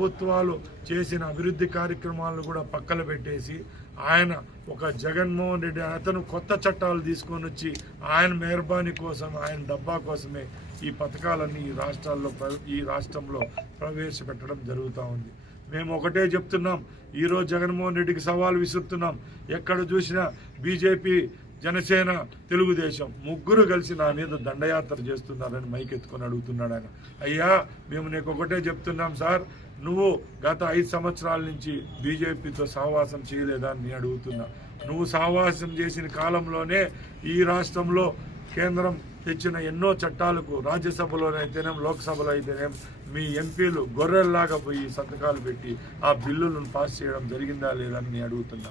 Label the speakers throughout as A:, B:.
A: ప్రభుత్వాలు చేసిన అభివృద్ధి కార్యక్రమాలను కూడా పక్కన పెట్టేసి ఆయన ఒక జగన్మోహన్ రెడ్డి అతను కొత్త చట్టాలు తీసుకొని వచ్చి ఆయన మెహర్బానీ కోసం ఆయన డబ్బా కోసమే ఈ పథకాలన్నీ ఈ రాష్ట్రాల్లో ప్ర- ఈ రాష్ట్రంలో ప్రవేశపెట్టడం జరుగుతూ ఉంది. మేము ఒకటే చెప్తున్నాం ఈరోజు జగన్మోహన్ రెడ్డికి సవాల్ విసురుతున్నాం. ఎక్కడ చూసినా బీజేపీ జనసేన తెలుగుదేశం ముగ్గురు కలిసి నా మీద దండయాత్ర చేస్తున్నారని మైక్ ఎత్తుకొని అడుగుతున్నాడు ఆయన. అయ్యా మేము నీకు ఒకటే చెప్తున్నాం సార్ నువ్వు గత ఐదు సంవత్సరాల నుంచి బీజేపీతో సహవాసం చేయలేదా అని నేను అడుగుతున్నా. నువ్వు సహవాసం చేసిన కాలంలోనే ఈ రాష్ట్రంలో కేంద్రం తెచ్చిన ఎన్నో చట్టాలకు రాజ్యసభలోనైతేనేం లోక్సభలో అయితేనేం మీ ఎంపీలు గొర్రెల్లాగా పోయి సంతకాలు పెట్టి ఆ బిల్లులను పాస్ చేయడం జరిగిందా లేదని నేను అడుగుతున్నా.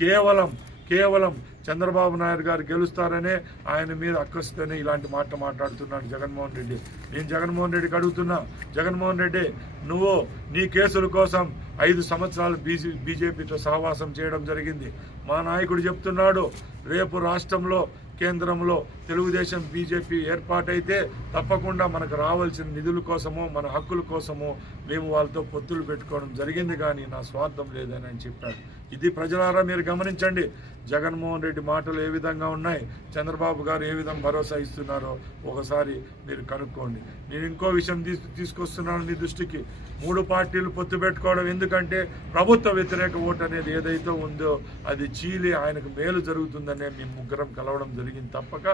A: కేవలం కేవలం చంద్రబాబు నాయుడు గారు గెలుస్తారనే ఆయన మీద అక్కస్తేనే ఇలాంటి మాట మాట్లాడుతున్నాడు జగన్మోహన్ రెడ్డి. నేను జగన్మోహన్ రెడ్డికి అడుగుతున్నా జగన్మోహన్ రెడ్డి నువ్వు నీ కేసుల కోసం ఐదు సంవత్సరాలు బీజీ బీజేపీతో సహవాసం చేయడం జరిగింది. మా నాయకుడు చెప్తున్నాడు రేపు రాష్ట్రంలో కేంద్రంలో తెలుగుదేశం బీజేపీ ఏర్పాటైతే తప్పకుండా మనకు రావాల్సిన నిధుల కోసమో మన హక్కుల కోసమో మేము వాళ్ళతో పొత్తులు పెట్టుకోవడం జరిగింది కానీ నా స్వార్థం లేదని అని చెప్పాడు ఇది ప్రజలారా మీరు గమనించండి. జగన్మోహన్ రెడ్డి మాటలు ఏ విధంగా ఉన్నాయి చంద్రబాబు గారు ఏ విధంగా భరోసా ఇస్తున్నారో ఒకసారి మీరు కనుక్కోండి. నేను ఇంకో విషయం తీసు తీసుకొస్తున్నాను మీ దృష్టికి. మూడు పార్టీలు పొత్తు పెట్టుకోవడం ఎందుకంటే ప్రభుత్వ వ్యతిరేక ఓటు అనేది ఏదైతే ఉందో అది చీలి ఆయనకు మేలు జరుగుతుందనే మేము ముగ్గురం కలవడం జరిగింది. తప్పక.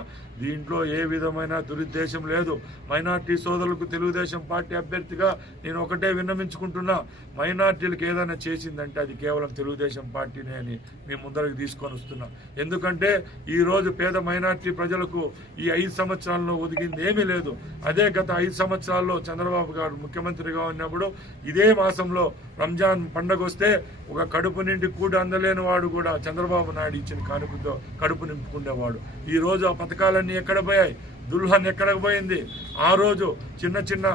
A: దీంట్లో ఏ విధమైన దురుద్దేశం లేదు. మైనార్టీ సోదరులకు తెలుగుదేశం పార్టీ అభ్యర్థిగా నేను ఒకటే విన్నమించుకుంటున్నా మైనార్టీలకు ఏదైనా చేసిందంటే అది కేవలం తెలుగుదేశం పార్టీనే అని మేము ముందరకు తీసుకొని వస్తున్నాం. ఎందుకంటే ఈ రోజు పేద మైనార్టీ ప్రజలకు ఈ ఐదు సంవత్సరాల్లో ఒదిగింది ఏమీ లేదు. అదే గత ఐదు సంవత్సరాల్లో చంద్రబాబు గారు ముఖ్యమంత్రిగా ఉన్నప్పుడు ఇదే మాసంలో రంజాన్ పండగ వస్తే ఒక కడుపు నిండి కూడా అందలేని వాడు కూడా చంద్రబాబు నాయుడు ఇచ్చిన కానుకతో కడుపు నింపుకునేవాడు ఈ రోజు ఆ పథకాలన్నీ ఎక్కడ పోయాయి? దుల్హన్ ఎక్కడికి పోయింది? ఆ రోజు చిన్న చిన్న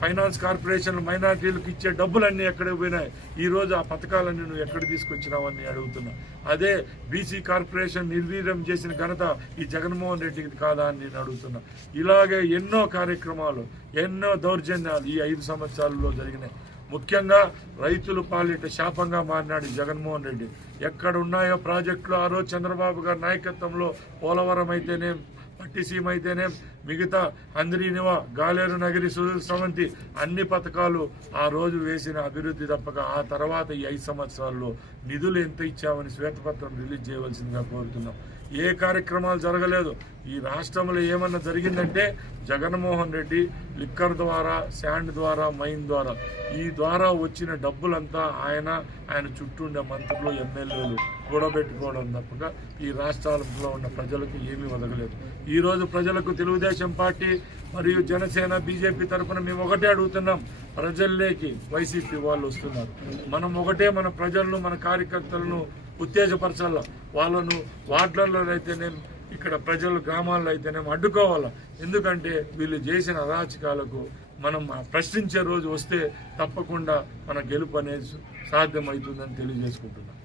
A: ఫైనాన్స్ కార్పొరేషన్లు మైనార్టీలకు ఇచ్చే డబ్బులన్నీ ఎక్కడికి పోయినాయి? ఈ రోజు ఆ పథకాలన్నీ నువ్వు ఎక్కడ తీసుకొచ్చినావని అడుగుతున్నా. అదే బీసీ కార్పొరేషన్ నిర్వీర్యం చేసిన ఘనత ఈ జగన్మోహన్ రెడ్డికి కాదా అని నేను అడుగుతున్నా. ఇలాగే ఎన్నో కార్యక్రమాలు ఎన్నో దౌర్జన్యాలు ఈ ఐదు సంవత్సరాలలో జరిగినాయి. ముఖ్యంగా రైతులు పాలిట శాపంగా మారినాడు జగన్మోహన్ రెడ్డి. ఎక్కడ ఉన్నాయో ప్రాజెక్టులు? ఆ రోజు చంద్రబాబు గారి నాయకత్వంలో పోలవరం అయితేనే పట్టిసీమ అయితేనే మిగతా అందరినివా గాలేరు నగరి సుధీర్ స్రవంతి అన్ని పథకాలు ఆ రోజు వేసిన అభివృద్ధి తప్పక. ఆ తర్వాత ఈ ఐదు సంవత్సరాల్లో నిధులు ఎంత ఇచ్చామని శ్వేతపత్రం రిలీజ్ చేయవలసిందిగా కోరుతున్నాం. ఏ కార్యక్రమాలు జరగలేదు. ఈ రాష్ట్రంలో ఏమన్నా జరిగిందంటే జగన్మోహన్ రెడ్డి లిక్కర్ ద్వారా శాండ్ ద్వారా మైన్ ద్వారా. ఈ ద్వారా వచ్చిన డబ్బులంతా ఆయన ఆయన చుట్టూ ఉండే మంత్రులు ఎమ్మెల్యేలు కూడబెట్టుకోవడం తప్పక ఈ రాష్ట్రాలలో ఉన్న ప్రజలకు ఏమీ వదగలేదు. ఈరోజు ప్రజలకు తెలుగుదేశం పార్టీ మరియు జనసేన బీజేపీ తరఫున మేము ఒకటే అడుగుతున్నాం. ప్రజల్లోకి వైసీపీ వాళ్ళు వస్తున్నారు. మనం ఒకటే మన ప్రజలను మన కార్యకర్తలను ఉత్తేజపరచాల? వాళ్ళను వార్డులలో అయితేనే ఇక్కడ ప్రజలు గ్రామాల్లో అయితేనేం అడ్డుకోవాలా? ఎందుకంటే వీళ్ళు చేసిన అరాచకాలకు మనం ప్రశ్నించే రోజు వస్తే తప్పకుండా మన గెలుపు అనేది సాధ్యమవుతుందని తెలియజేసుకుంటున్నాం.